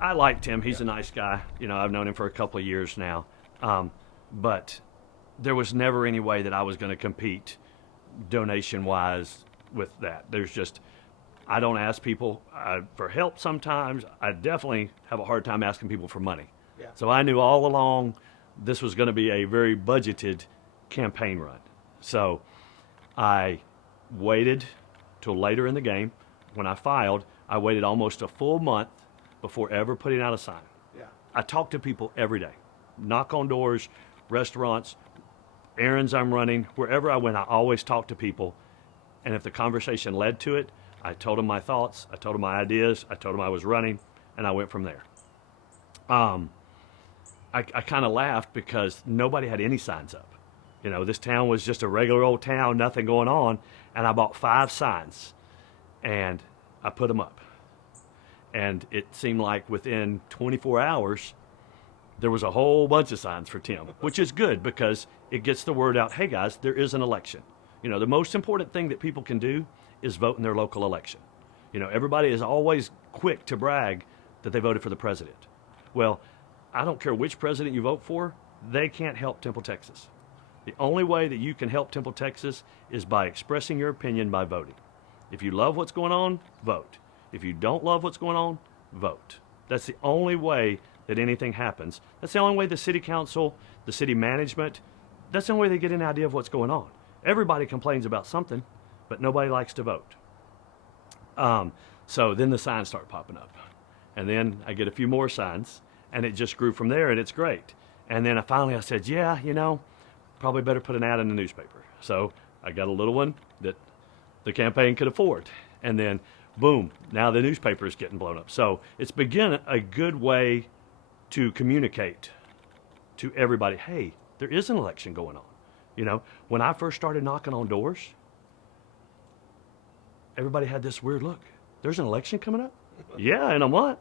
I like Tim. He's a nice guy. I've known him for a couple of years now. But there was never any way that I was going to compete donation-wise with that. I don't ask people for help sometimes. I definitely have a hard time asking people for money. Yeah. So I knew all along this was going to be a very budgeted campaign run. So I waited till later in the game. When I filed, I waited almost a full month before ever putting out a sign. Yeah. I talk to people every day, knock on doors, restaurants, errands I'm running, wherever I went, I always talk to people. And if the conversation led to it, I told them my thoughts, I told them my ideas, I told them I was running, and I went from there. I kind of laughed because nobody had any signs up. This town was just a regular old town, nothing going on, and I bought 5 signs, and I put them up. And it seemed like within 24 hours, there was a whole bunch of signs for Tim, which is good because it gets the word out, hey guys, there is an election. The most important thing that people can do is vote in their local election. Everybody is always quick to brag that they voted for the president. Well, I don't care which president you vote for, they can't help Temple, Texas. The only way that you can help Temple, Texas is by expressing your opinion by voting. If you love what's going on, vote. If you don't love what's going on, vote. That's the only way that anything happens. That's the only way the city council, the city management, that's the only way they get an idea of what's going on. Everybody complains about something, but nobody likes to vote. So then the signs start popping up. And then I get a few more signs, and it just grew from there, and it's great. And then I said, yeah, probably better put an ad in the newspaper. So I got a little one that the campaign could afford. And then, boom, now the newspaper is getting blown up. So it's been a good way to communicate to everybody, hey, there is an election going on. When I first started knocking on doors, everybody had this weird look. There's an election coming up? Yeah, in a month.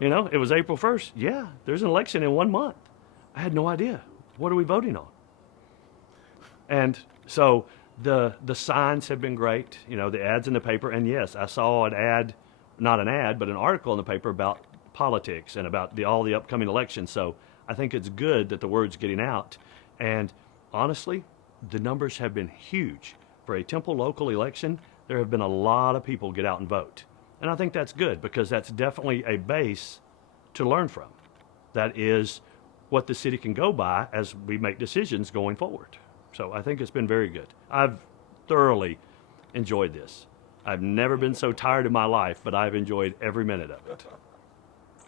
It was April 1st. Yeah, there's an election in 1 month. I had no idea. What are we voting on? And so the signs have been great, the ads in the paper. And yes, I saw an ad, not an ad, but an article in the paper about politics and about all the upcoming elections. So I think it's good that the word's getting out. And honestly, the numbers have been huge. For a Temple local election, there have been a lot of people get out and vote. And I think that's good because that's definitely a base to learn from. That is what the city can go by as we make decisions going forward. So I think it's been very good. I've thoroughly enjoyed this. I've never been so tired in my life, but I've enjoyed every minute of it.